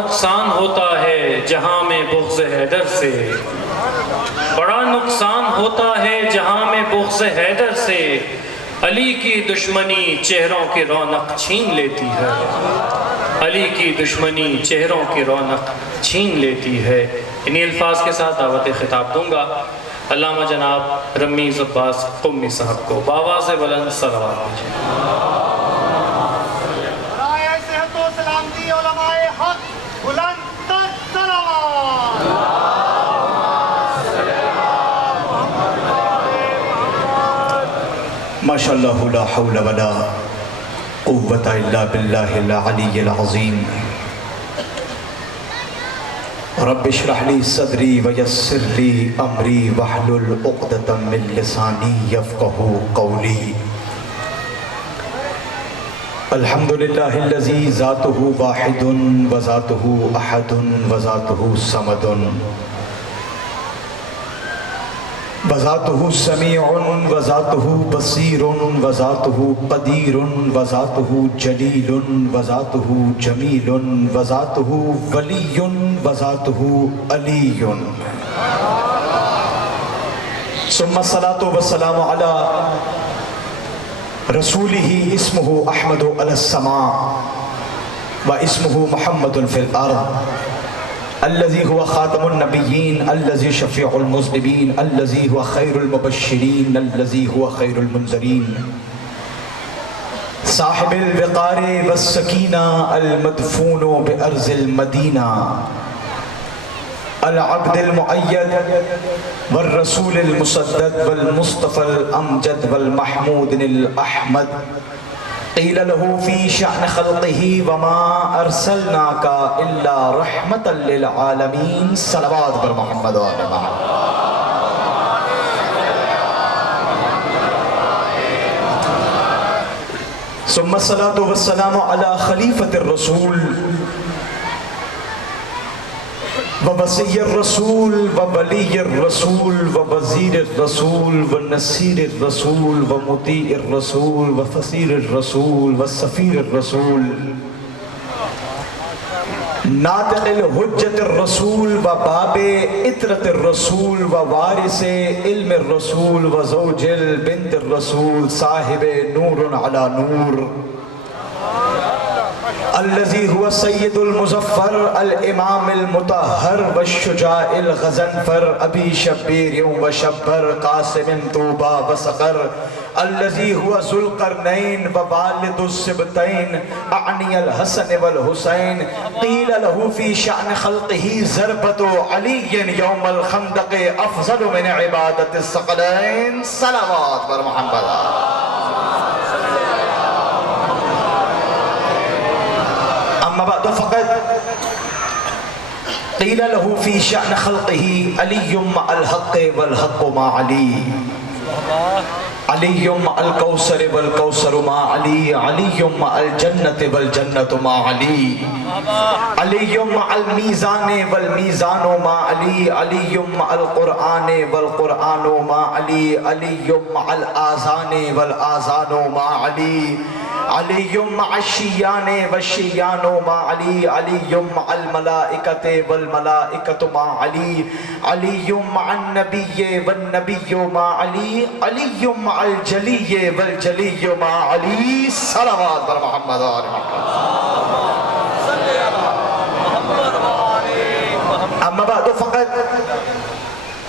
نقصان ہوتا ہے جہاں میں بغض حیدر سے، بڑا نقصان ہوتا ہے جہاں میں بغض حیدر سے، علی کی دشمنی چہروں کی رونق چھین لیتی ہے، علی کی دشمنی چہروں کی رونق چھین لیتی ہے۔ انہی الفاظ کے ساتھ دعوت خطاب دوں گا علامہ جناب رمیز عباس قمی صاحب کو، بآواز بلند صلوات دیجیے۔ ماشاءاللہ لا حول ولا قوة الا باللہ العلی العظیم۔ رب اشرح لی صدری ویسر لی امری واحلل عقدۃ من لسانی یفقہوا قولی۔ الحمدللہ الذی ذاتہ واحد وذاتہ احد وذاتہ صمد وذاتہ سمیع وذاتہ بصیر وذاتہ قدیر وذاتہ جلیل وذاتہ جمیل وذاتہ ولی وذاتہ علی۔ ثم الصلاة والسلام علی رسولہ اسمہ احمد علی السماء واسمہ محمد فی الارض، الذي هو خاتم النبيين الذي شفيع المذنبين الذي هو خير المبشرين الذي هو خير المنذرين، صاحب الوقار والسكينة المدفون بأرض المدينة، العبد المؤيد والرسول المسدد والمصطفى الأمجد والمحمود الأحمد، قیل له فی شأن خلقه وما ارسلناک الا رحمتا للعالمین۔ صلوات بر محمد و آل محمد۔ ثم الصلاة والسلام على خلیفۃ الرسول ووصی الرسول وولی الرسول ووزیر الرسول ونصیر الرسول ومطیع الرسول وفصیر الرسول وسفیر الرسول، ناطق الحجت الرسول وباب اطرت الرسول ووارث علم الرسول وزوج البنت الرسول، صاحب نور علی نور، الذي هو سید المظفر الامام المطہر والشجاع الغضنفر، ابی شبیر وشبر قاسم طوبى وسقر، الذي هو ذو القرنین ووالد السبتین، اعنی الحسن والحسین، قیل له في شأن خلقه ضربة علی یوم الخندق افضل من عبادت الثقلین۔ صلوات بر محمد۔ اما بعد فقد قیل له في شأن خلقه علی مع الحق والحق مع علی، علی مع الکوثر والکوثر مع علی، علی مع الجنت والجنت مع علی، علی مع المیزان والمیزان مع علی، علی مع القرآن والقرآن مع علی، علی مع الآذان والآذان مع علی، علی مع الشیان والشیان مع علی، علی مع الملائکۃ والملائکۃ مع علی، علی مع النبی والنبی مع علی، علی مع الجلی والجلی مع علی۔ صلوات بر محمد و آل محمد۔ اما بعد فقط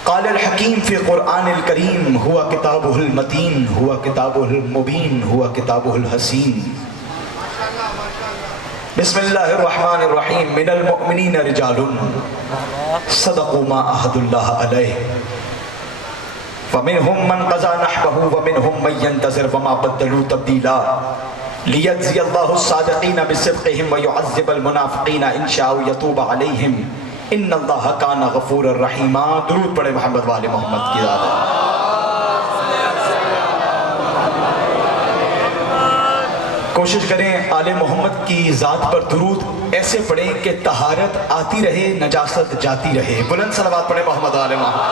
قال الحکیم فی قرآن الکریم، ہوا کتابہ المتین، ہوا کتابہ المبین، ہوا کتابہ الحسین۔ بسم اللہ الرحمن الرحیم، من المؤمنین رجال صدقوا ما عاہدوا اللہ علیہ ومنہم من قضى نحبہ ومنہم من ينتظر وما بدلوا تبدیلا، لیجزی اللہ الصادقین بصدقہم ویعذب المنافقین ان شاء یتوب علیہم ان اللہ کان غفور الرحیم۔ درود پڑھے محمد والے محمد کی ذات۔ کوشش کریں آل محمد کی ذات پر درود ایسے پڑھیں کہ طہارت آتی رہے، نجاست جاتی رہے۔ بلند صلوات پڑھیں محمد والے محمد۔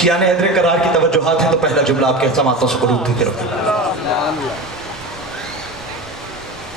شیعان حیدر کرار کی توجہات ہیں تو پہلا جملہ آپ کے سماعتوں سے قلوب کی طرف۔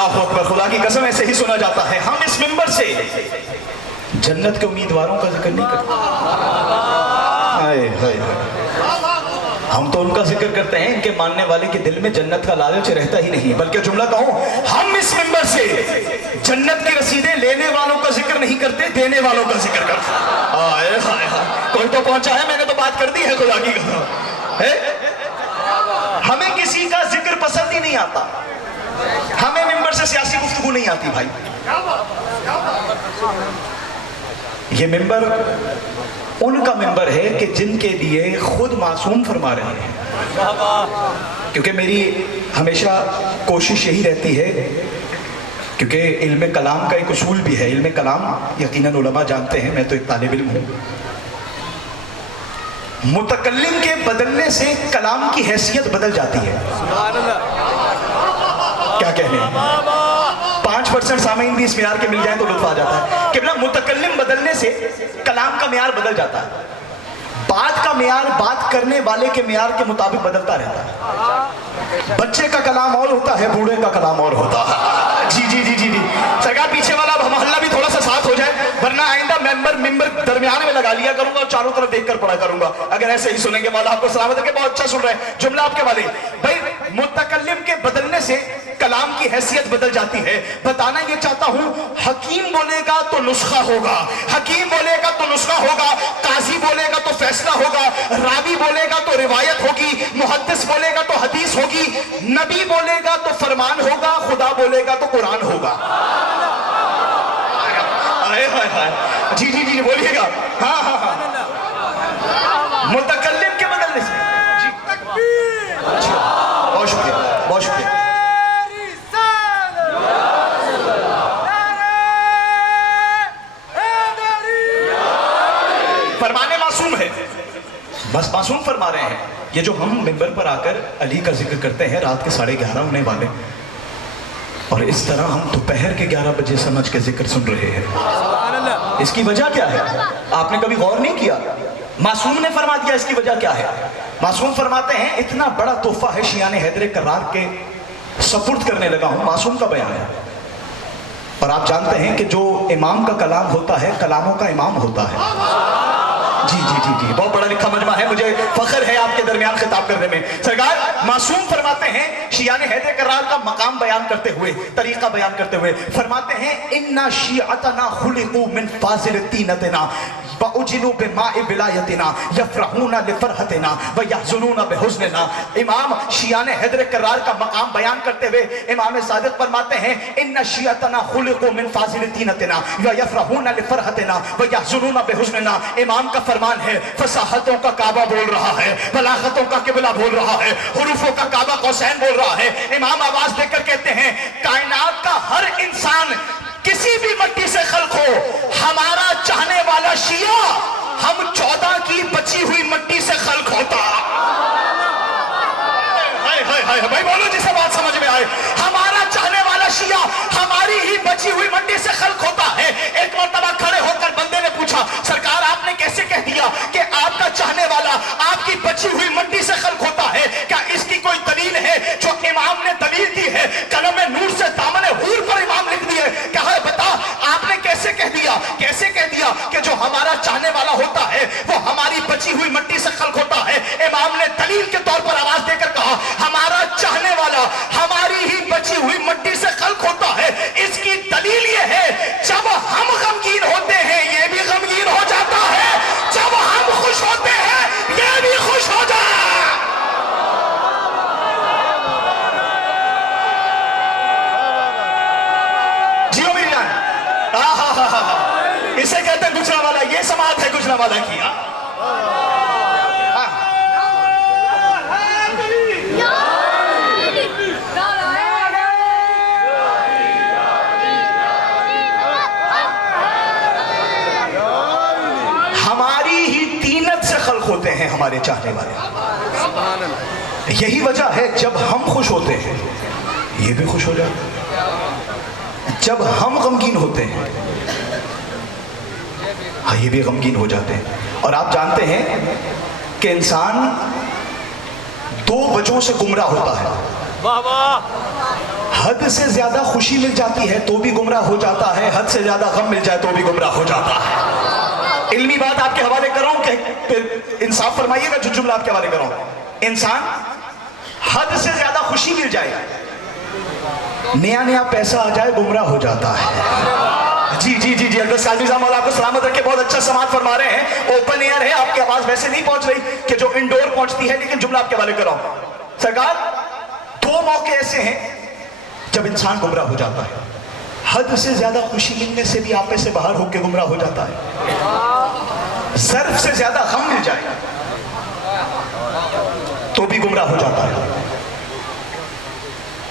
اللہ اکبر, خدا کی قسم ایسے ہی سنا جاتا ہے. ہم اس منبر سے جنت کے امیدواروں کا ذکر نہیں کرتے. ہائے ہائے ہم تو ان کا ذکر کرتے ہیں ان کے ماننے والے کے دل میں جنت کا لالچ رہتا ہی نہیں. بلکہ جملہ کہوں, ہم اس منبر سے جنت کی رسیدیں لینے والوں کا ذکر نہیں کرتے, دینے والوں کا ذکر کرتے. ہائے ہائے کوئی تو پہنچا ہے, میں نے تو بات کر دی ہے خدا کی قسم. ہمیں کسی کا ذکر پسند ہی نہیں آتا, ہمیں منبر سے سیاسی گفتگو نہیں آتی بھائی. یہ منبر ان کا منبر ہے کہ جن کے لیے خود معصوم فرما رہے ہیں. کیونکہ میری ہمیشہ کوشش یہی رہتی ہے, کیونکہ علم کلام کا ایک اصول بھی ہے. علم کلام یقیناً علماء جانتے ہیں, میں تو ایک طالب علم ہوں. متکلم کے بدلنے سے کلام کی حیثیت بدل جاتی ہے. کیا کہنے ہیں, 5% سامعین بھی اس معیار کے مل جائیں تو لطف آ جاتا ہے کہ متکلم بدلنے سے کلام کا معیار بدل جاتا ہے. بات کا معیار بات کرنے والے کے معیار کے مطابق بدلتا رہتا ہے. بچے کا کلام اور ہوتا ہے, بوڑھے کا کلام اور ہوتا ہے. جی جی جی جی جی سرکار, پیچھے والا محلہ بھی تھوڑا سا ساتھ ہو جائے, ورنہ آئندہ ممبر درمیان میں لگا لیا کروں گا اور چاروں طرف دیکھ کر پڑھا کروں گا. اگر ایسے ہی سنیں گے, مولا آپ کو سلامت رکھے, بہت اچھا سن رہے ہیں. جملہ آپ کے والے بھائی, متکلم کے بدلنے سے کلام کی حیثیت بدل جاتی ہے. بتانا یہ چاہتا ہوں, حکیم بولے گا تو نسخہ ہوگا, حکیم بولے گا تو نسخہ ہوگا, قاضی بولے گا تو فیصلہ ہوگا, راوی بولے گا تو روایت ہوگی, محدث بولے گا تو حدیث ہوگی, نبی بولے گا تو فرمان ہوگا, خدا بولے گا تو قرآن ہوگا. جی جی جی بولیے گا. ہاں ہاں ہاں, متکلم کے بدلنے سے. بہت شکریہ, بہت شکریہ. فرمانے معصوم ہے, بس معصوم فرما رہے ہیں. یہ جو ہم منبر پر آ کر علی کا ذکر کرتے ہیں رات کے 11:30 ہونے والے, اور اس طرح ہم دوپہر کے 11 بجے سمجھ کے ذکر سن رہے ہیں, اس کی وجہ کیا ہے؟ آپ نے کبھی غور نہیں کیا؟ معصوم نے فرما دیا, اس کی وجہ کیا ہے؟ معصوم فرماتے ہیں اتنا بڑا تحفہ ہے شیعان حیدر کرار کے سپرد کرنے لگا ہوں. معصوم کا بیان ہے, اور آپ جانتے ہیں کہ جو امام کا کلام ہوتا ہے کلاموں کا امام ہوتا ہے. جی جی جی جی بہت بڑا لکھا مجمع ہے, مجھے فخر ہے آپ کے درمیان خطاب کرنے میں. سرکار معصوم فرماتے ہیں شیعان حیدر کرار کا مقام بیان کرتے ہوئے, طریقہ بیان کرتے ہوئے فرماتے ہیں, اِنَّا شِیعَتَنَا خُلِقُوا مِنْ فَاضِلِ طِینَتِنَا وَأُجِلُوا بِمَاءِ وِلَایَتِنَا يَفْرَحُونَ لِفَرْحَتِنَا وَيَحْزُنُونَ بِحُزْنِنَا. امام شیعان حیدر کرار کا مقام بیان کرتے ہوئے امام صادق فرماتے ہیں, اِنَّا شِیعَتَنَا خُلِقُوا مِنْ فَاضِلِ طِینَتِنَا وَيَفْرَحُونَ لِفَرْحَتِنَا وَيَحْزُنُونَ بِحُزْنِنَا. امام کا فرمان ہے, فصاحتوں کا کعبہ بول رہا ہے, بلاغتوں کا قبلہ بول رہا ہے, حروفوں کا کعبہ قوسین بول رہا ہے. امام آواز دے کر کہتے ہیں, کائنات کا ہر انسان کسی بھی مٹی سے خلق ہو, ہمارا چاہنے والا شیعہ ہم 14 کی بچی ہوئی مٹی سے خلق ہوتا. بھائی بولو جسے بات سمجھ میں آئے, ہمارا چاہنے والا شیعہ ہماری ہی بچی ہوئی مٹی سے خلق ہوتا ہے. ایک مرتبہ کھڑے ہو کر بندے نے پوچھا, سرکار آپ نے کیسے کہہ دیا کہ آپ کا چاہنے والا آپ کی بچی ہوئی مٹی سے خلق ہوتا ہے؟ کیا اس کی کوئی دلیل ہے؟ جو امام نے دلیل دی ہے, قلم نور سے دامن حور پر امام لکھ دی ہے. کہا بتا آپ نے کیسے کہہ دیا, کیسے کہہ دیا کہ جو ہمارا چاہنے والا ہوتا ہے وہ ہماری بچی ہوئی مٹی سے خلق ہوتا ہے؟ امام نے دلیل کے طور پر آواز دے کر کہا, ہمارا چاہنے والا ہماری ہی بچی ہوئی مٹی سے خلق ہوتا ہے. اس کی دلیل یہ ہے, جب ہم غمگین ہوتے ہیں یہ بھی غمگین ہو جاتا ہے, جب ہم خوش ہوتے ہیں یہ بھی خوش ہو جائے. جیو میری جان, اسے کہتے ہیں گجرا والا, یہ سماعت ہے گجرا والا کی. ہوتے ہیں ہمارے چاہنے والے. یہی وجہ ہے جب ہم خوش ہوتے ہیں یہ بھی خوش ہو جاتے ہیں, جب ہم غمگین ہوتے ہیں یہ بھی غمگین ہو جاتے ہیں. اور آپ جانتے ہیں کہ انسان 2 وجہوں سے گمراہ ہوتا ہے. حد سے زیادہ خوشی مل جاتی ہے تو بھی گمراہ ہو جاتا ہے، حد سے زیادہ غم مل جائے تو بھی گمراہ ہو جاتا ہے۔ علمی بات آپ کے حوالے کر رہا ہوں کہ پھر انصاف فرمائیے گا جو جملہ آپ کے حوالے کر رہا ہوں۔ انسان حد سے زیادہ خوشی مل جائے، نیا نیا پیسہ آ جائے، گمراہ ہو جاتا ہے۔ جی جی جی جی حضرت سالمی صاحب مولا آپ کو سلامت رکھے، بہت اچھا سماعت فرما رہے ہیں۔ اوپن ایئر ہے، آپ کی آواز ویسے نہیں پہنچ رہی کہ جو انڈور پہنچتی ہے، لیکن جملہ آپ کے حوالے کر رہا ہوں۔ سرکار، دو موقع ایسے ہیں جب انسان گمراہ ہو جاتا ہے۔ حد سے زیادہ خوشی ملنے سے بھی آپے سے باہر ہو کے گمراہ ہو جاتا ہے، ظرف سے زیادہ غم مل جائے تو بھی گمراہ ہو جاتا ہے،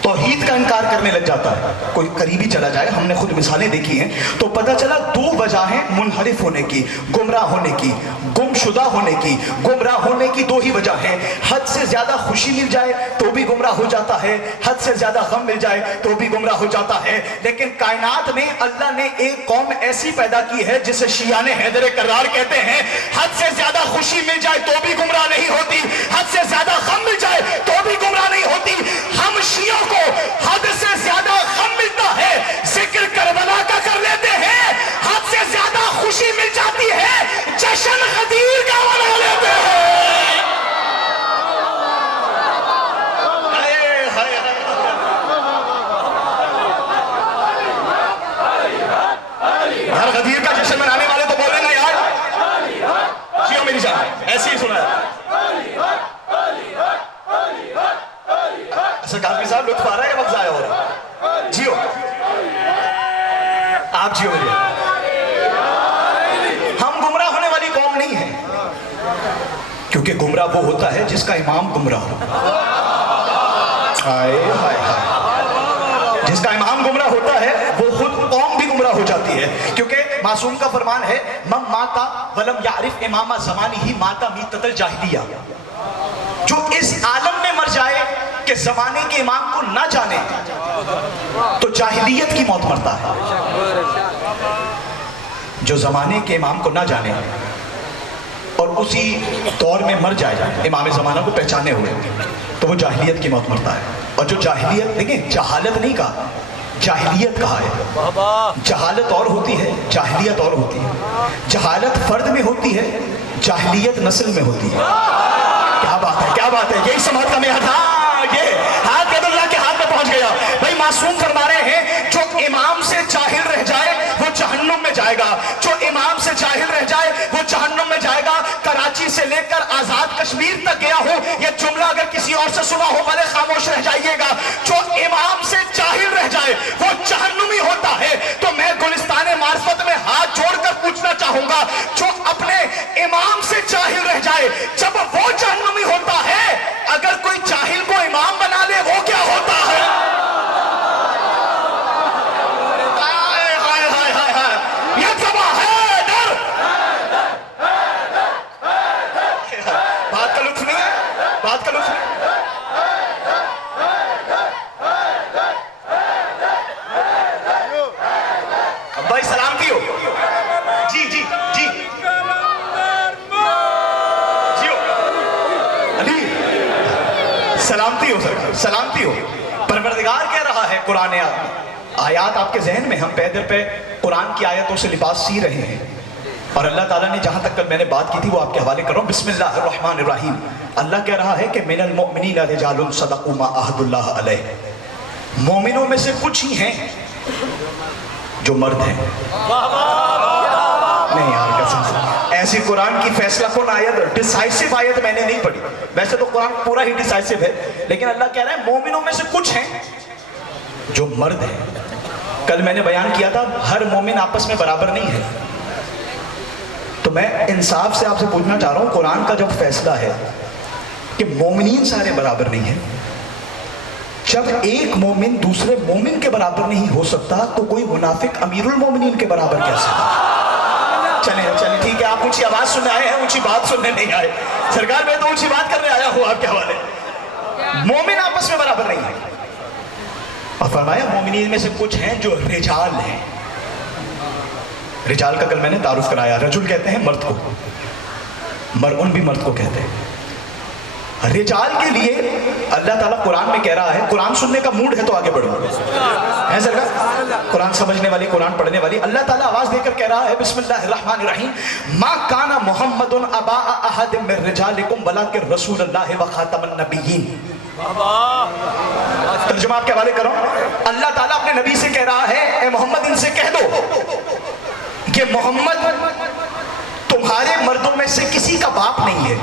توحید کا انکار کرنے لگ جاتا ہے۔ کوئی قریبی چلا جائے، ہم نے خود مثالیں دیکھی ہیں تو پتہ چلا دو وجہیں منحرف ہونے کی، گمراہ ہونے کی، گمشدہ ہونے کی۔ گمراہ ہونے کی دو ہی وجہ ہیں، حد سے زیادہ خوشی مل جائے تو بھی گمراہ ہو جاتا ہے، حد سے زیادہ غم مل جائے تو بھی گمراہ ہو جاتا ہے۔ لیکن کائنات میں اللہ نے ایک قوم ایسی پیدا کی ہے جسے شیعان حیدر کرار کہتے ہیں، حد سے زیادہ خوشی مل جائے تو بھی گمراہ نہیں ہوتی، حد سے زیادہ غم مل جائے تو بھی گمراہ نہیں ہوتی۔ ہم شیعوں کو حد سے زیادہ غم ملتا ہے، ذکر کربلا کا کر لیتے ہیں، حد سے زیادہ خوشی مل جاتی ہے، جشن غدیر کا منا لیتے ہیں۔ ہر غدیر کا جشن منانے والے تو بولیں گے یار، جیو میری جان، ایسے ہی سنا ہے۔ کافی صاحب لطف آ رہا ہے یا وقت ضائع ہو رہا ہے؟ جیو، آپ جیو میری۔ ہم گمراہ ہونے والی قوم نہیں ہیں، کیونکہ گمراہ وہ ہوتا ہے جس کا امام گمراہ ہو۔ ہائے ہائے ہائے، جس کا امام گمراہ ہوتا ہے وہ خود قوم بھی گمراہ ہو جاتی ہے، کیونکہ معصوم کا فرمان ہے من ماتا ولم یعرف امام زمانہ ہی ماتا میتۃ الجاہلیہ۔ جو اس عالم میں مر جائے کہ زمانے کے امام کو نہ جانے تو جاہلیت کی موت مرتا ہے۔ جو زمانے کے امام کو نہ جانے اور اسی دور میں مر جائے امام زمانہ کو پہچانے ہوئے تو وہ جاہلیت کی موت مرتا ہے۔ اور جو جاہلیت، دیکھیں جہالت نہیں کہا، جاہلیت کہا ہے۔ جہالت اور ہوتی ہے، جاہلیت اور ہوتی ہے۔ جہالت فرد میں ہوتی ہے، جاہلیت نسل میں ہوتی ہے۔ کیا بات ہے، کیا بات ہے، یہی سماعت کا معیار تھا۔ یہ ہاتھ قدر اللہ کے ہاتھ میں پہنچ گیا۔ بھائی معصوم فرما رہے ہیں جو امام سے جاہل رہ جائے وہ جہنم میں جائے گا، جو امام سے جاہل رہ جائے وہ جہنم میں جائے گا۔ کراچی سے لے کر آزاد کشمیر تک گیا ہوں، یہ جملہ اگر کسی اور سے سنا ہو بھلے خاموش رہ جائیے گا، جو امام سے جاہل رہ جائے وہ جہنمی ہوتا ہے۔ تو میں گلستان معرفت میں ہاتھ جوڑ کر پوچھنا چاہوں گا، جو اپنے امام سے جاہل رہ جائے جب وہ جہنمی ہوتا ہے، اگر کوئی جاہل کو امام بنا لے وہ کیا ہوتا ہے؟ بات کا لطف نہیں ہے، بات کا لطف نہیں۔ بھائی سلامتی ہو، جی جی جی جیو علی، سلامتی ہو سر، سلامتی ہو۔ پروردگار کہہ رہا ہے قرآن آیات آپ کے ذہن میں، ہم پہ در پہ قرآن کی آیتوں سے لباس سی رہے ہیں، اور اللہ تعالیٰ نے جہاں تک کل میں نے بات کی تھی وہ آپ کے حوالے کر رہا ہوں۔ بسم اللہ الرحمن الرحیم۔ اللہ کہہ رہا ہے کہ من المؤمنین رجال صدقوا ما عہد اللہ علیہ، مومنوں میں سے کچھ ہی ہیں جو مرد ہیں۔ نہیں یار قسم سے، ایسی قرآن کی فیصلہ کن آیت، ڈیسائسو آیت میں نے نہیں پڑھی، ویسے تو قرآن پورا ہی ڈیسائسو ہے، لیکن اللہ کہہ رہا ہے مومنوں میں سے کچھ ہیں جو مرد ہیں۔ کل میں نے بیان کیا تھا ہر مومن آپس میں برابر نہیں ہے، تو میں انصاف سے آپ سے پوچھنا چاہ رہا ہوں، قرآن کا جب فیصلہ ہے کہ مومنین سارے برابر نہیں ہیں، جب ایک مومن دوسرے مومن کے برابر نہیں ہو سکتا تو کوئی منافق امیر المومنین کے برابر کیسے؟ چلیں چلیں ٹھیک ہے، آپ اونچی آواز سننے آئے ہیں، اونچی بات سننے نہیں آئے۔ سرکار میں تو اونچی بات کرنے آیا ہوں آپ کے حوالے۔ مومن آپس میں برابر نہیں ہے، اور فرمایا مومنین میں سے کچھ ہیں جو رجال ہیں۔ رجال کا کل میں نے تعارف کرایا، رجل کہتے ہیں مرد کو، مرءن بھی مرد کو کہتے ہیں۔ رجال کے لیے اللہ تعالیٰ قرآن میں کہہ رہا ہے، قرآن سننے کا موڈ ہے تو آگے بڑھو ہے سرکار، قرآن سمجھنے والی، قرآن پڑھنے والی، اللہ تعالیٰ آواز دے کر کہہ رہا ہے بسم اللہ الرحمن الرحیم، ما کان محمد ابا احد من رجالکم ولکن رسول اللہ وخاتم النبیین۔ ترجمہ آپ کے حوالے کرو، اللہ تعالیٰ اپنے نبی سے کہہ رہا ہے اے محمد ان سے کہہ دو کہ محمد تمہارے مردوں میں سے کسی کا باپ نہیں ہے۔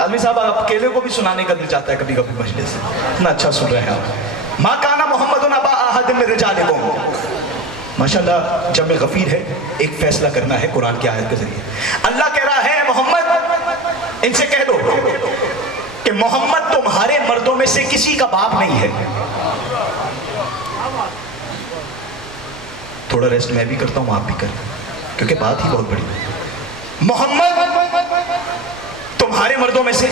آدمی صاحب آپ اکیلے کو بھی سنانے کا دل چاہتا ہے کبھی کبھی مجلس سے، اتنا اچھا سن رہے ہیں آپ۔ ما کان محمد ابا احد من رجالکم، ماشاءاللہ جمع غفیر ہے، ایک فیصلہ کرنا ہے قرآن کی آیت کے ذریعے۔ اللہ کہہ رہا ہے محمد ان سے کہہ دو کہ محمد تمہارے مردوں میں سے کسی کا باپ نہیں ہے۔ تھوڑا ریسٹ میں بھی کرتا ہوں، آپ بھی کریں، کیونکہ بات ہی بہت بڑی ہے۔ محمد تمہارے مردوں میں سے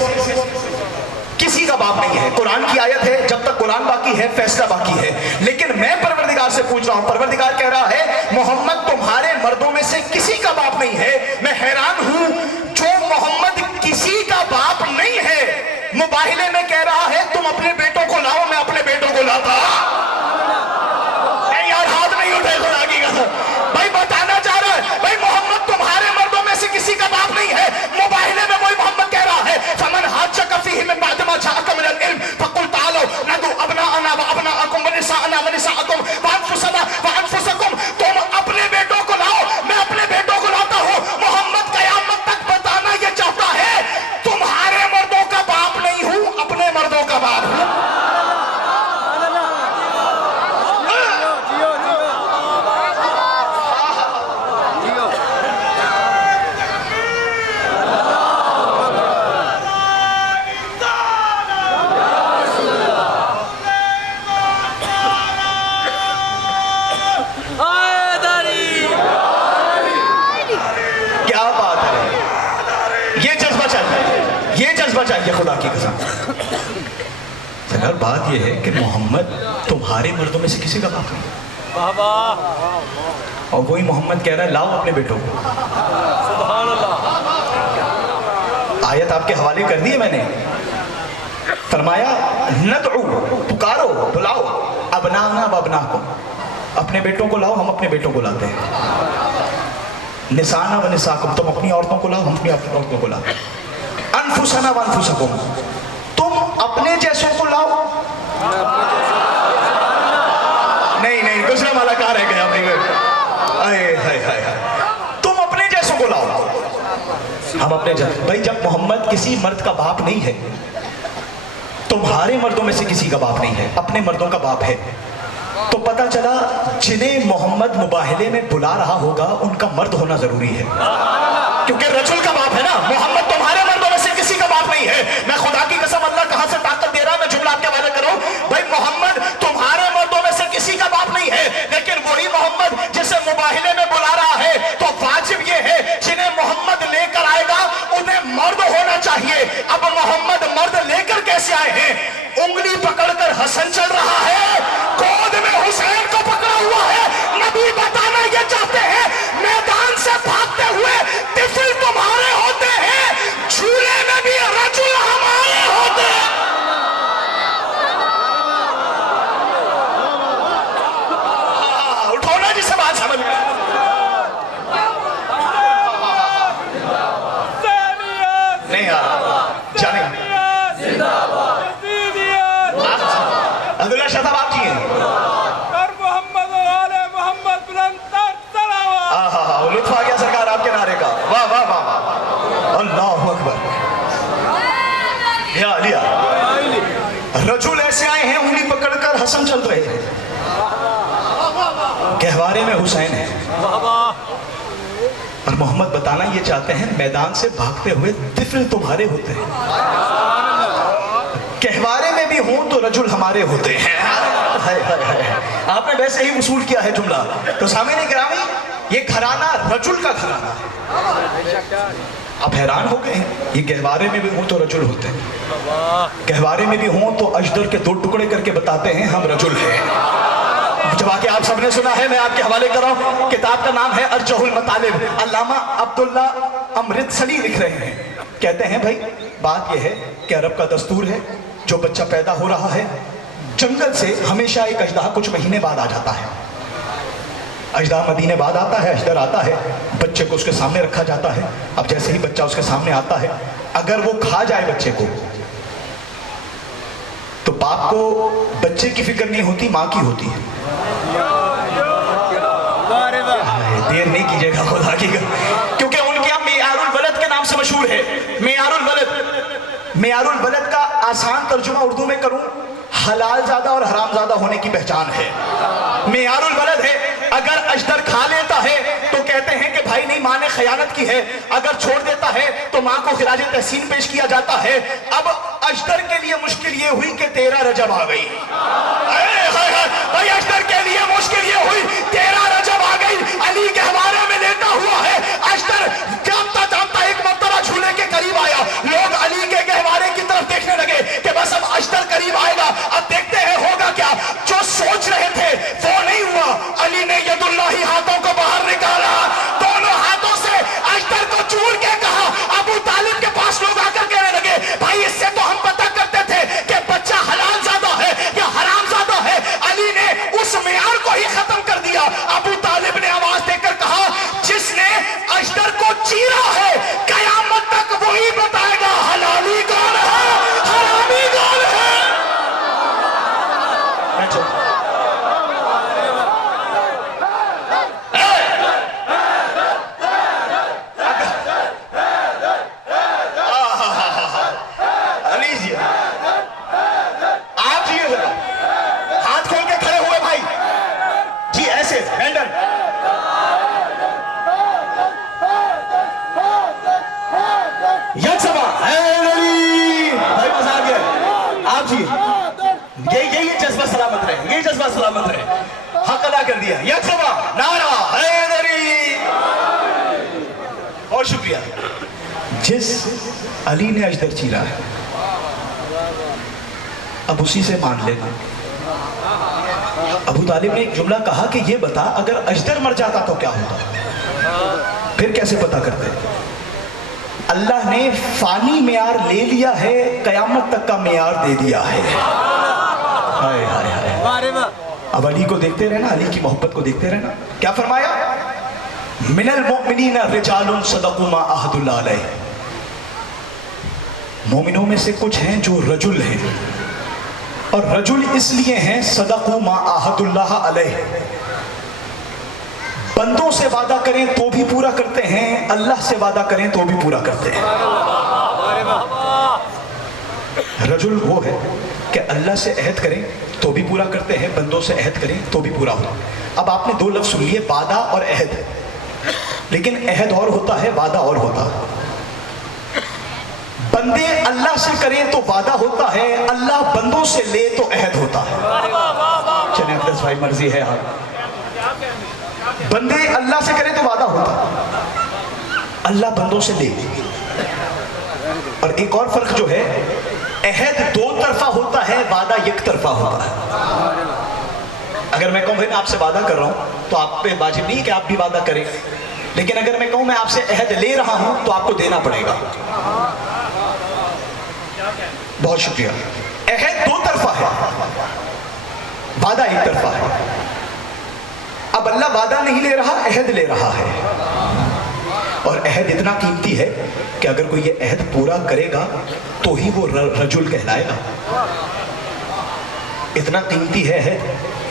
کسی کا باپ نہیں ہے۔ قرآن کی آیت ہے، جب تک قرآن باقی ہے فیصلہ باقی ہے، لیکن میں پروردگار سے پوچھ رہا ہوں، پروردگار کہہ رہا ہے محمد تمہارے مردوں میں سے کسی کا باپ نہیں ہے۔ میں حیران ہوں جو محمد کسی کا باپ نہیں ہے مباہلے میں کہہ رہا ہے تم اپنے بیٹوں کو لاؤ، میں اپنے بیٹوں کو لاتا۔ اے یار ہاتھ نہیں اٹھے خدا کی قسم، بھائی بتانا چاہ رہا ہے بھائی محمد تمہارے مردوں میں سے کسی کا باپ نہیں ہے۔ مباہلے میں وہی محمد کہہ رہا ہے فمن حاجک فیہ من بعد ما جاءک من العلم فقل تعالوا ندعو ابناءنا وابناءکم ونساءنا ونساءکم وانفسنا وانفسکم، تم اپنے بیٹوں کو لاؤ، میں اپنے بیٹوں کو لاتا ہوں۔ محمد قیامت تک بتانا یہ چاہتا ہے تمہارے مردوں کا باپ نہیں ہوں، اپنے مردوں کا باپ ہوں۔ چاہیے خدا کی قسم۔ بات یہ ہے کہ محمد تمہارے مردوں میں سے کسی کا باپ نہیں، اور وہی محمد کہہ رہا ہے لاؤ اپنے بیٹوں کو۔ سبحان اللہ۔ آیت آپ کے حوالے کر دی ہے میں نے، فرمایا ندعو، پکارو بلاؤ، ابنانا و ابناکم، اپنے بیٹوں کو لاؤ، ہم اپنے بیٹوں کو لاتے ہیں۔ نسانا و نساکم، تم اپنی عورتوں کو لاؤ، ہم اپنی عورتوں کو لاتے ہیں۔ انفسنا وانفسکم، تم اپنے جیسوں کو لاؤ، نہیں دوسرا والا کہاں رہ گیا تم اپنے جیسوں کو لاؤ، ہم اپنے جیسے۔ بھائی جب محمد کسی مرد کا باپ نہیں ہے، تمہارے مردوں میں سے کسی کا باپ نہیں ہے، اپنے مردوں کا باپ ہے، تو پتہ چلا جنہیں محمد مباہلے میں بلا رہا ہوگا ان کا مرد ہونا ضروری ہے، کیونکہ رجل کا باپ ہے نا۔ محمد تمہارے مردوں میں سے کسی کا باپ نہیں ہے۔ میں خدا کی قسم، اللہ کہاں سے طاقت دے رہا ہے، میں جملہ آپ کے حوالے کروں، بھائی محمد تمہارے مردوں میں سے کسی کا باپ نہیں ہے، لیکن وہی محمد جسے مباہلے میں بلا رہا ہے تو واجب یہ ہے جنہیں محمد لے کر آئے گا انہیں مرد ہونا چاہیے۔ اب محمد مرد لے کر کیسے آئے ہیں؟ انگلی پکڑ کر حسن چل رہا ہے، گود میں حسین کو پکڑا ہوا ہے۔ نبی بتانا یہ چاہتے ہیں میدان سے بھاگتے ہوئے طفل تمہارے ہوتے ہیں، جھولے میں بھی رجل ہمارے ہوتے ہیں۔ اٹھو نا جسے بات سمجھ میں نہیں آ رہا، جانے عبداللہ شہاب آپ کی ہیں محمد و آل محمد بلند تر لطف آ گیا سرکار آپ کے نعرے کا، واہ واہ واہ واہ، اللہ اکبر۔ یا علیہ، رجل ایسے آئے ہیں انگلی پکڑ کر حسن چل رہے ہیں، گہوارے میں حسین ہے، اور محمد بتانا یہ چاہتے ہیں میدان سے بھاگتے ہوئے طفل تمہارے ہوتے ہیں، گہوارے میں بھی ہوں تو رجل ہمارے ہوتے ہیں۔ آپ نے ویسے ہی وصول کیا ہے جملہ۔ تو سامعین گرامی، یہ گھرانہ رجل کا گھرانہ ہے۔ آپ حیران ہو گئے، یہ گہوارے میں بھی ہوں تو رجل ہوتے ہیں، گہوارے میں بھی ہوں تو اجدر کے دو ٹکڑے کر کے بتاتے ہیں ہم رجل ہیں۔ جب آگے آپ سب نے سنا ہے، میں آپ کے حوالے کر رہا ہوں، کتاب کا نام ہے ارجح المطالب، علامہ عبداللہ امرتسری لکھ رہے ہیں۔ کہتے ہیں بھائی بات یہ ہے کہ عرب کا دستور ہے جو بچہ پیدا ہو رہا ہے جنگل سے ہمیشہ ایک اژدہا کچھ مہینے بعد آ جاتا ہے. اژدہا مدینے بعد آتا ہے, اژدر آتا ہے, بچے کو اس کے سامنے رکھا جاتا ہے. اب جیسے ہی بچہ اس کے سامنے آتا ہے اگر وہ کھا جائے بچے کو تو باپ کو بچے کی فکر نہیں ہوتی, ماں کی ہوتی ہے. دیر نہیں کیجیے گا خدا کی, کیونکہ ان کے یہاں معیار الولد کے نام سے مشہور ہے. معیار الولد کا آسان ترجمہ اردو میں کروں, حلال زادہ اور حرام زادہ ہونے کی پہچان ہے. معیار الولد ہے, اگر اژدر کھا لیتا ہے تو کہتے ہیں کہ بھائی نہیں ماں نے خیانت کی ہے, اگر چھوڑ دیتا ہے تو ماں کو خراج تحسین پیش کیا جاتا ہے. اب اژدر کے لیے مشکل یہ ہوئی کہ 13 رجب آ گئی. بھائی اژدر کے لیے مشکل یہ ہوئی 13 رجب آ گئی, علی کے حوالے میں لیٹا ہوا ہے. اژدر جانتا جانتا ایک مرتبہ جھولے کے قریب آیا, لوگ علی کے گہوارے کی طرف دیکھنے لگے کہ بس اب اژدر قریب آئے گا, اب دیکھتے ہیں ہوگا کیا. جو سوچ رہے تھے وہ نہیں ہوا. علی نے ید اللہ ہاتھوں کو باہر نکالا, دونوں ہاتھوں سے اژدر کو چور کے کہا. ابو طالب کے پاس لوگ آ کر کہنے لگے بھائی اس سے تو ہم پتہ کرتے تھے کہ بچہ حلال زادہ ہے یا حرام زادہ ہے. علی نے اس معیار کو ہی ختم کر دیا. ابو طالب نے آواز دے کر کہا جس نے اژدر کو چیرا ہے قیامت تک وہی بتائے گا حلالی کون ہے حرامی کون ہے. سلامت رہے, حق ادا کر دیا. یک صبح نعرہ حیدری. اور شکریہ. جس علی نے اژدر چیرا ہے اب اسی سے مان لینا. ابو طالب نے ایک جملہ کہا کہ یہ بتا اگر اژدر مر جاتا تو کیا ہوتا, پھر کیسے پتا کرتے. اللہ نے فانی معیار لے لیا ہے, قیامت تک کا معیار دے دیا ہے. ہائے ہائے ہائے. اب علی کو دیکھتے رہنا, علی کی محبت کو دیکھتے رہنا. کیا فرمایا من المؤمنین رجال صدقوا ما عہد اللہ علیہ. مومنوں میں سے کچھ ہیں جو رجل ہیں, اور رجل اس لیے ہیں صدقوا ما عہد اللہ علیہ, بندوں سے وعدہ کریں تو بھی پورا کرتے ہیں, اللہ سے وعدہ کریں تو بھی پورا کرتے ہیں. رجل وہ ہے کہ اللہ سے عہد کریں تو بھی پورا کرتے ہیں, بندوں سے عہد کریں تو بھی پورا ہوتا. اب آپ نے دو لفظ سن لیے, وعدہ اور عہد, لیکن عہد اور ہوتا ہے, وعدہ اور ہوتا ہے. بندے اللہ سے کریں تو وعدہ ہوتا ہے, اللہ بندوں سے لے تو عہد ہوتا ہے. چلیں اقدس بھائی مرضی ہے آپ. بندے اللہ سے کریں تو وعدہ ہوتا, اللہ بندوں سے لے. اور ایک اور فرق جو ہے, عہد دو طرفہ ہوتا ہے, وعدہ یک طرفہ ہوتا ہے. اگر میں کہوں بھائی میں آپ سے وعدہ کر رہا ہوں تو آپ پہ واجب نہیں کہ آپ بھی وعدہ کریں, لیکن اگر میں کہوں میں آپ سے عہد لے رہا ہوں تو آپ کو دینا پڑے گا. بہت شکریہ. عہد دو طرفہ ہے, وعدہ ایک طرفہ ہے. اب اللہ وعدہ نہیں لے رہا, عہد لے رہا ہے. اور عہد اتنا قیمتی ہے کہ اگر کوئی یہ عہد پورا کرے گا تو ہی وہ رجل کہلائے گا. اتنا قیمتی ہے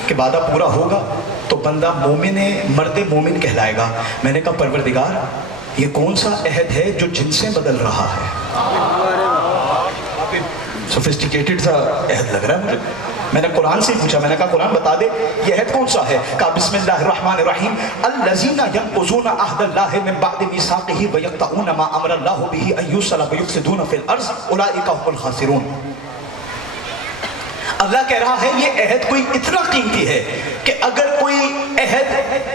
کہ وعدہ پورا ہوگا تو بندہ مومن مرد مومن کہلائے گا. میں نے کہا پروردگار یہ کون سا عہد ہے جو جنسیں بدل رہا ہے؟ سوفسٹیکیٹڈ سا عہد لگ رہا ہے مجھے. میں نے قرآن سے پوچھا, میں نے کہا قرآن بتا دے یہ عہد کون سا ہے. کہا بسم اللہ الرحمن الرحیم الذین ینقضون عہد اللہ من بعد میثاقہ ویقطعون ما امر اللہ بہ ان یوصل ویفسدون فی الارض اولئک هم الخاسرون. اللہ کہہ رہا ہے یہ عہد کوئی اتنا قیمتی ہے کہ اگر کوئی عہد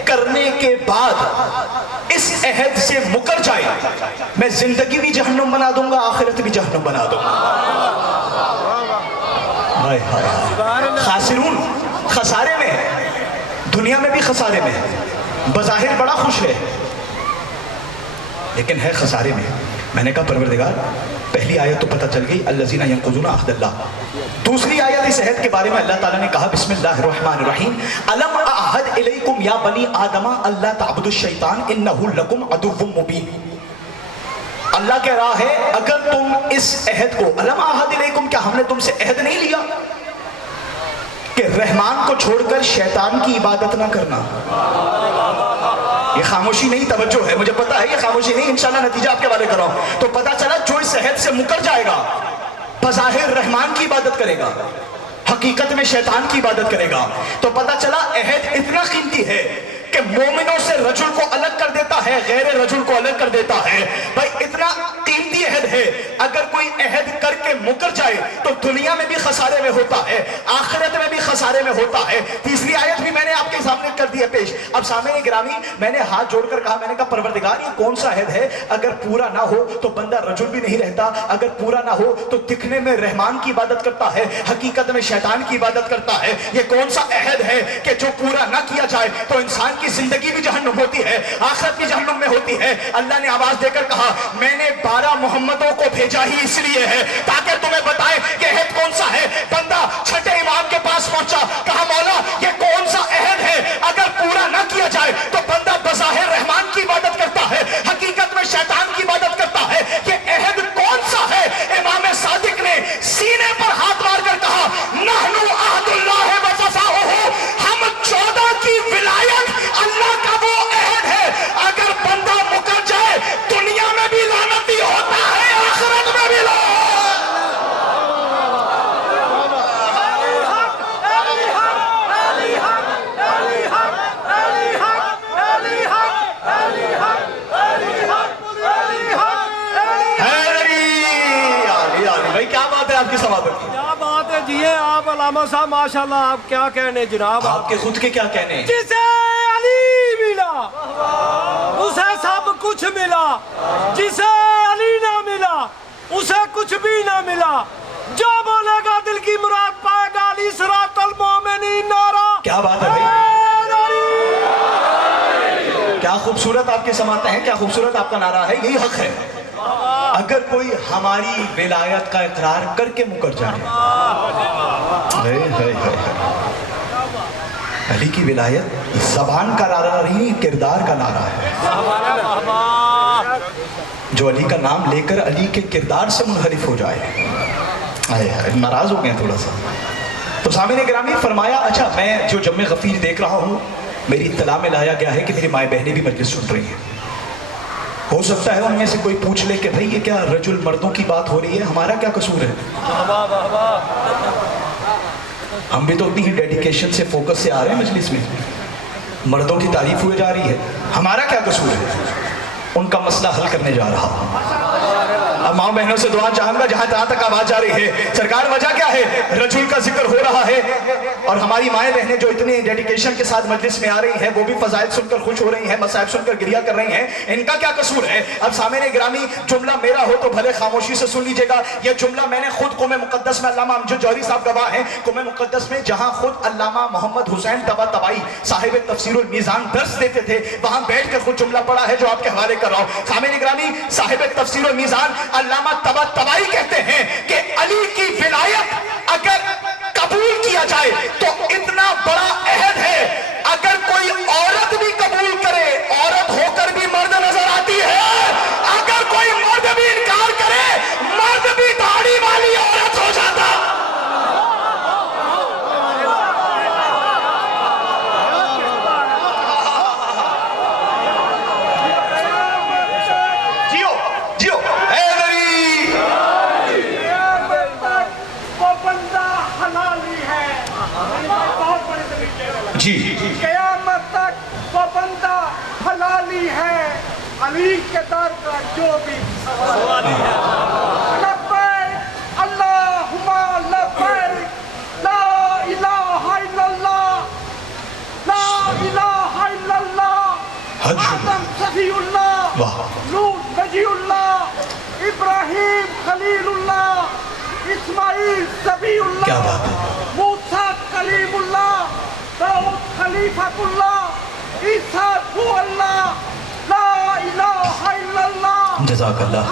کرنے کے بعد اس عہد سے مکر جائے, میں زندگی بھی جہنم بنا دوں گا, آخرت بھی جہنم بنا دوں گا. خاسرون, خسارے میں ہے, دنیا میں بھی خسارے میں ہے. بظاہر بڑا خوش ہے لیکن ہے خسارے میں. میں نے کہا پروردگار پہلی آیت تو پتہ چل گئی الذین ینقضون عہد اللہ، دوسری آیت اس عہد کے بارے میں اللہ تعالیٰ نے کہا بسم اللہ الرحمن الرحیم الم اعہد الیکم یا بنی آدم اللہ تعبدوا الشیطان انہ لکم عدو مبین۔ اللہ کہہ رہا ہے اگر تم اس عہد کو، الم اعہد الیکم، کیا ہم نے تم سے عہد نہیں لیا کہ رحمان کو چھوڑ کر شیطان کی عبادت نہ کرنا؟ یہ خاموشی نہیں، توجہ ہے، مجھے پتا ہے یہ خاموشی نہیں، انشاءاللہ نتیجہ آپ کے والے کر رہا ہوں۔ تو پتا چلا جو اس عہد سے مکر جائے گا بظاہر رحمان کی عبادت کرے گا، حقیقت میں شیطان کی عبادت کرے گا۔ تو پتا چلا عہد اتنا قیمتی ہے کہ مومنوں سے رجل کو الگ کر دیتا ہے، غیر رجل کو الگ کر دیتا ہے۔ بھائی اتنا قیمتی عہد ہے، اگر کوئی عہد کر کے مکر جائے تو دنیا میں بھی خسارے میں ہوتا ہے، آخرت میں بھی خسارے میں ہوتا ہے۔ تیسری آیت بھی میں نے آپ کے سامنے کر دی ہے پیش۔ اب سامعین گرامی میں نے ہاتھ جوڑ کر کہا، میں نے کہا پروردگار یہ کون سا عہد ہے؟ اگر پورا نہ ہو تو بندہ رجل بھی نہیں رہتا، اگر پورا نہ ہو تو دکھنے میں رحمان کی عبادت کرتا ہے، حقیقت میں شیطان کی عبادت کرتا ہے۔ یہ کون سا عہد ہے کہ جو پورا نہ کیا جائے تو انسان کی زندگی بھی جہنم ہوتی ہے، آخرت بھی جہنم میں ہوتی ہے۔ اللہ نے آواز دے کر کہا میں نے 12 محمدوں کو بھیجا ہی اس لیے ہے تاکہ تمہیں بتائے کہ عہد کون سا ہے۔ بندہ چھٹے امام کے پاس پہنچا، کہا مولا یہ کون سا عہد ہے؟ اگر پورا نہ کیا جائے تو بندہ بظاہر رحمان کی عبادت کرتا ہے، حقیقت میں شیطان کی عبادت کرتا ہے۔ یہ عہد کون سا ہے؟ امام صادق نے سینے پر ہاتھ مار کر کہا نحن عہد اللہ وصفاؤہ، ہم 14 کی ولایت اللہ کا وہ عہد ہے، اگر بندہ مکر جائے دنیا میں بھی لعنتی ہوتا ہے، آخرت میں بھی بھائی کیا بات ہے آپ کی سوابت کی؟ کیا بات ہے جی آپ علامہ صاحب ماشاءاللہ، آپ کیا کہنے جناب، آپ کے خود کے کیا کہنے ہیں؟ جسے علی ملا اسے سب کچھ ملا، جسے علی نہ ملا اسے کچھ بھی نہ ملا، جو بولے گا دل کی مراد پائے گا، علی صراط المومنین نعرہ۔ کیا بات ہے بھائی، کیا خوبصورت آپ کے سماعتیں ہیں، کیا خوبصورت آپ کا نعرہ ہے، یہی حق ہے۔ اگر کوئی ہماری ولایت کا اقرار کر کے مکر جائے، علی کی ولایت زبان کا نعرہ نہیں، کردار کا نعرہ ہے۔ جو علی کا نام لے کر علی کے کردار سے منحرف ہو جائے، ناراض ہو گئے تھوڑا سا۔ تو سامعین گرامی فرمایا اچھا میں جو جمع غفیر دیکھ رہا ہوں، میری اطلاع میں لایا گیا ہے کہ میری مائیں بہنیں بھی مجلس سن رہی ہیں، ہو سکتا ہے ان میں سے کوئی پوچھ لے کہ بھئی یہ کیا رجل مردوں کی بات ہو رہی ہے، ہمارا کیا قصور ہے؟ ہم بھی تو اتنی ہی ڈیڈیکیشن سے فوکس سے آ رہے ہیں مجلس میں، مردوں کی تعریف ہوئے جا رہی ہے، ہمارا کیا قصور ہے؟ ان کا مسئلہ حل کرنے جا رہا ہوں۔ اب ماں بہنوں سے دعا چاہوں گا جہاں تک آواز جا رہی ہے، سرکار وجہ کیا ہے؟ رجل کا ذکر ہو رہا ہے اور ہماری مائیں بہنیں جو اتنے ڈیڈیکیشن کے ساتھ مجلس میں آ رہی ہیں وہ بھی فضائل سن کر خوش ہو رہی ہیں، مصائب سن کر گریہ کر رہی ہیں، ان کا کیا قصور ہے؟ اب سامعین گرامی جملہ میرا ہو تو بھلے خاموشی سے سن لیجئے گا، یہ جملہ میں نے خود قوم مقدس میں، علامہ امجد جوہری صاحب گواہ ہیں، قوم مقدس میں جہاں خود علامہ محمد حسین طباطبائی صاحب تفسیر المیزان درس دیتے تھے، وہاں بیٹھ کر خود جملہ پڑھا ہے جو آپ کے حوالے کر رہا ہوں۔ سامعین گرامی صاحب تفسیر المیزان علامہ طباطبائی کہتے ہیں کہ علی کی ولایت اگر قبول کیا جائے تو اتنا بڑا عہد ہے، اگر کوئی عورت بھی قبول کرے، عورت ہو کر بھی مرد نظر آتی ہے، اگر کوئی مرد بھی انکار کرے، مرد بھی داڑھی والی عورت ہو جاتا۔ جی قیامت تک وہ بندہ حلالی ہے، علی کے در کا جو بھی سوالی ہے۔ لبیک اللہم لبیک لا الہ الا اللہ، لا الہ الا اللہ، آدم صفی اللہ، لوط نجی اللہ، ابراہیم خلیل اللہ، اسماعیل صفی اللہ، موسیٰ کلیم اللہ، داؤد خلیفۃ اللہ، عیسیٰ ہو اللہ، لا الہ الا اللہ، جزاک اللہ۔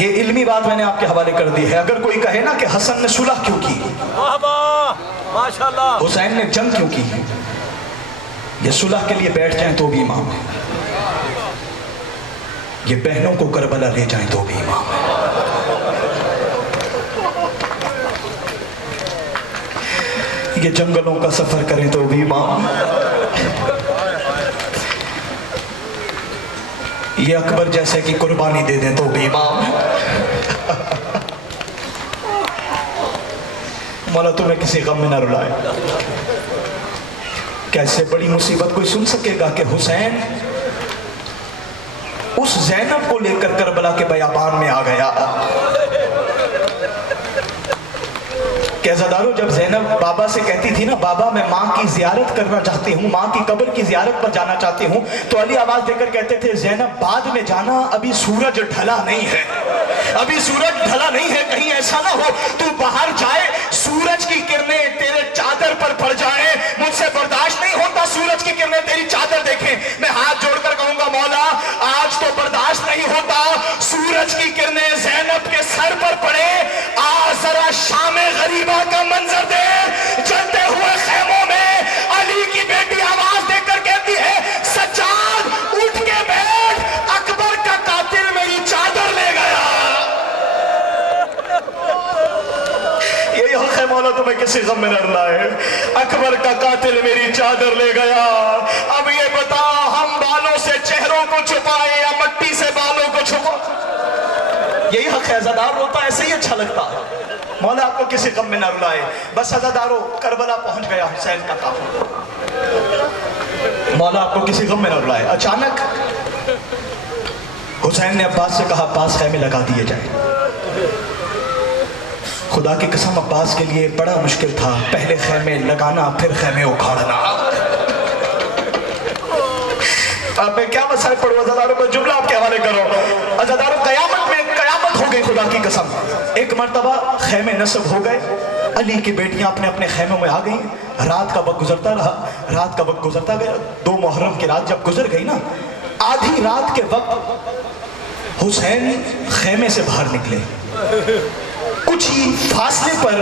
یہ علمی بات میں نے آپ کے حوالے کر دی ہے. اگر کوئی کہے نا کہ حسن نے صلح کیوں کی, واہ واہ ماشاءاللہ, حسین نے جنگ کیوں کی, یہ صلح کے لیے بیٹھ جائیں تو بھی امام ہے, یہ بہنوں کو کربلا لے جائیں تو بھی امام ہے, یہ جنگلوں کا سفر کریں تو بھی امام ہے, یہ اکبر جیسے کی قربانی دے دیں تو بھی امام ہے. مولا تمہیں کسی غم میں نہ رلائے. کیسے بڑی مصیبت کوئی سن سکے گا کہ حسین اس زینب کو لے کر کربلا کے بیابان میں آ گیا کہ عزادارو, جب زینب بابا سے کہتی تھی نا, بابا میں ماں کی زیارت کرنا چاہتی ہوں, ماں کی قبر کی زیارت پر جانا چاہتی ہوں, تو علی آواز دے کر کہتے تھے زینب بعد میں جانا, ابھی سورج ڈھلا نہیں ہے, ابھی سورج ڈھلا نہیں ہے, کہیں ایسا نہ ہو تو باہر جائے سورج کی کرنیں تیرے چادر پر پڑ جائیں, مجھ سے برداشت نہیں ہوتا سورج کی کرنیں تیری چادر دیکھیں. میں ہاتھ جوڑ کر کہوں گا مولا آج تو برداشت نہیں ہوتا سورج کی کرنیں زینب کے سر پر پڑے, آ ذرا شام غریبہ کا منظر دے. چلتے ہوئے خیموں میں علی کی بیٹی آواز دے کر کہتی ہے سجاد اٹھ کے بیٹھ, اکبر کا قاتل میری چادر لے گیا. یہی حق ہے مولا تمہیں کسی غم میں نہ رلائے, اکبر کا قاتل میری چادر لے گیا. اب یہ بتا ہم بالوں سے چہروں کو چھپائے یا مٹی سے بالوں کو چھپائے. یہی حق ہے, عزادار روتا ایسے ہی اچھا لگتا ہے. مولا آپ کو کسی غم میں نہ رلائے. بس عزادارو کربلا پہنچ گیا حسین کا قافلہ, مولا آپ کو کسی غم میں نہ رلائے. اچانک حسین نے عباس سے کہا عباس خیمے لگا دیے جائیں. خدا کی قسم عباس کے لیے بڑا مشکل تھا, پہلے خیمے لگانا پھر خیمے اکھاڑنا. اب میں کیا مسائل پڑھوں عزاداروں کو, جملہ آپ کے حوالے کرو. عزاداروں قیامت میں قیامت ہو گئی خدا کی قسم. ایک مرتبہ خیمے نصب ہو گئے, علی کی بیٹیاں اپنے اپنے خیموں میں آ گئیں. رات کا وقت گزرتا رہا, رات کا وقت گزرتا گیا. 2 محرم کی رات جب گزر گئی نا, آدھی رات کے وقت حسین خیمے سے باہر نکلے. کچھ ہی فاصلے پر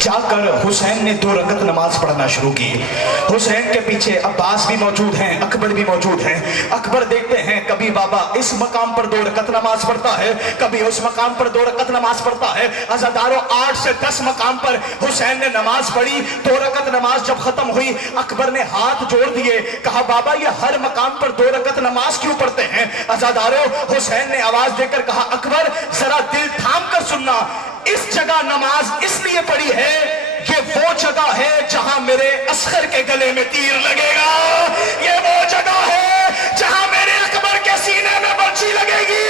جا کر حسین نے 2 رکعت نماز پڑھنا شروع کی. حسین کے پیچھے عباس بھی موجود ہیں, اکبر بھی موجود ہیں. اکبر دیکھتے ہیں کبھی بابا اس مقام پر 2 رکعت نماز پڑھتا ہے, کبھی اس مقام پر 2 رکعت نماز پڑھتا ہے. عزادارو 8 سے 10 مقام پر حسین نے نماز پڑھی. 2 رکعت نماز جب ختم ہوئی, اکبر نے ہاتھ جوڑ دیے, کہا بابا یہ ہر مقام پر 2 رکعت نماز کیوں پڑھتے ہیں؟ عزادارو حسین نے آواز دے کر کہا اکبر ذرا دل تھام کر سننا, اس جگہ نماز اس لیے پڑھی ہے کہ وہ جگہ ہے جہاں میرے اصغر کے گلے میں تیر لگے گا, یہ وہ جگہ ہے جہاں میرے اکبر کے سینے میں برچی لگے گی.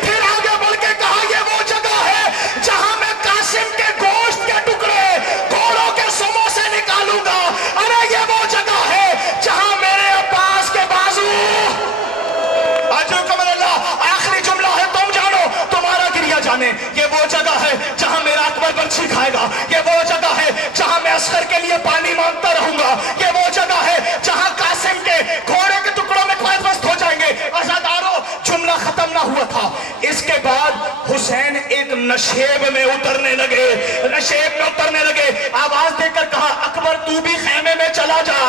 پھر آگے بڑھ کے کہا یہ وہ جگہ ہے جہاں میں قاسم کے گوشت کے ٹکڑے گھوڑوں کے سموں سے نکالوں گا. ارے یہ وہ جگہ ہے جہاں میرے عباس کے بازو. اجرکم اللہ, آخری جملہ ہے تم جانو تمہارا گریہ جانے. یہ وہ جگہ ہے جہاں میرا اکبر برچھی کھائے گا, یہ وہ جگہ ہے جہاں میں اصغر کے لیے پانی مانگتا رہوں گا, یہ وہ جگہ ہے جہاں قاسم کے گھوڑے کے ٹکڑوں میں قید وسط ہو جائیں گے. عزادارو جملہ ختم نہ ہوا تھا, اس کے بعد حسین ایک نشیب میں اترنے لگے, نشیب میں اترنے لگے. آواز دے کر کہا اکبر تو بھی خیمے میں چلا جا,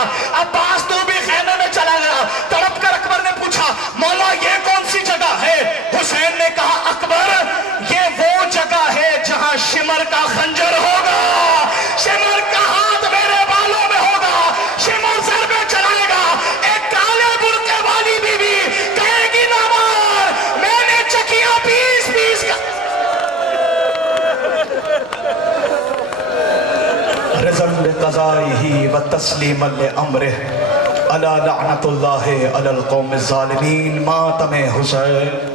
عباس تو بھی خیمے میں چلا گیا. تڑپ کر اکبر نے پوچھا مولا یہ کون سی جگہ ہے؟ حسین نے کہا اکبر یہ وہ جگہ ہے جہاں شمر کا خنجر ہوگا, شمر کا ہاتھ میرے بالوں میں ہوگا, شمر سر میں چلائے گا. ایک کالے برقعے والی بیوی کہے گی نہ مار, میں نے چکیاں پیس پیس کا. رضا لقضائه وتسلیما لامره الا لعنت اللہ علی القوم الظالمین. ماتم حسین.